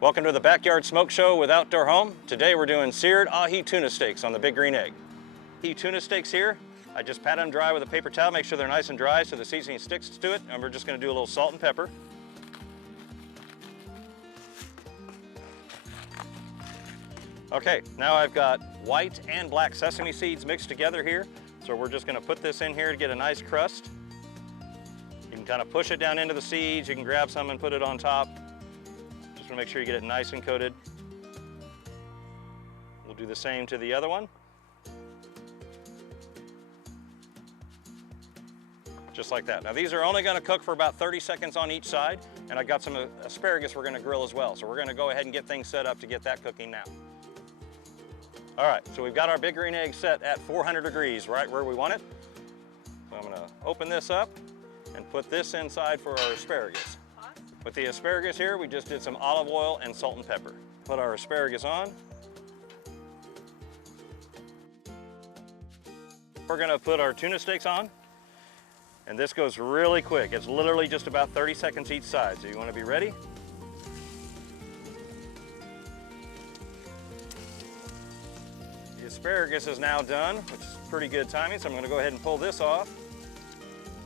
Welcome to the Backyard Smoke Show with Outdoor Home. Today we're doing seared ahi tuna steaks on the big green egg. Ahi tuna steaks here, I just pat them dry with a paper towel, make sure they're nice and dry so the seasoning sticks to it, and we're just going to do a little salt and pepper. Okay, now I've got white and black sesame seeds mixed together here, so we're just going to put this in here to get a nice crust. You can kind of push it down into the seeds, you can grab some and put it on top. Just want to make sure you get it nice and coated. We'll do the same to the other one. Just like that. Now these are only going to cook for about 30 seconds on each side, and I got some asparagus we're going to grill as well. So we're going to go ahead and get things set up to get that cooking now. All right, so we've got our big green egg set at 400 degrees, right where we want it. So I'm going to open this up and put this inside for our asparagus. With the asparagus here, we just did some olive oil and salt and pepper. Put our asparagus on. We're going to put our tuna steaks on. And this goes really quick. It's literally just about 30 seconds each side. So you want to be ready? The asparagus is now done, which is pretty good timing. So I'm going to go ahead and pull this off.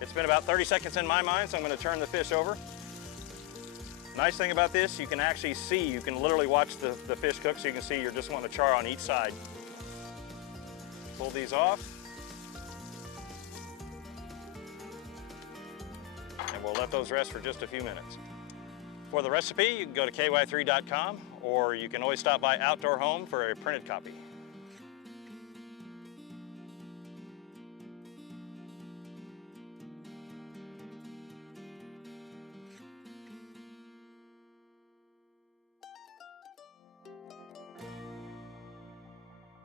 It's been about 30 seconds in my mind, so I'm going to turn the fish over. Nice thing about this, you can actually see, you can literally watch the fish cook, so you can see you're just wanting to char on each side. Pull these off. And we'll let those rest for just a few minutes. For the recipe, you can go to ky3.com, or you can always stop by Outdoor Home for a printed copy.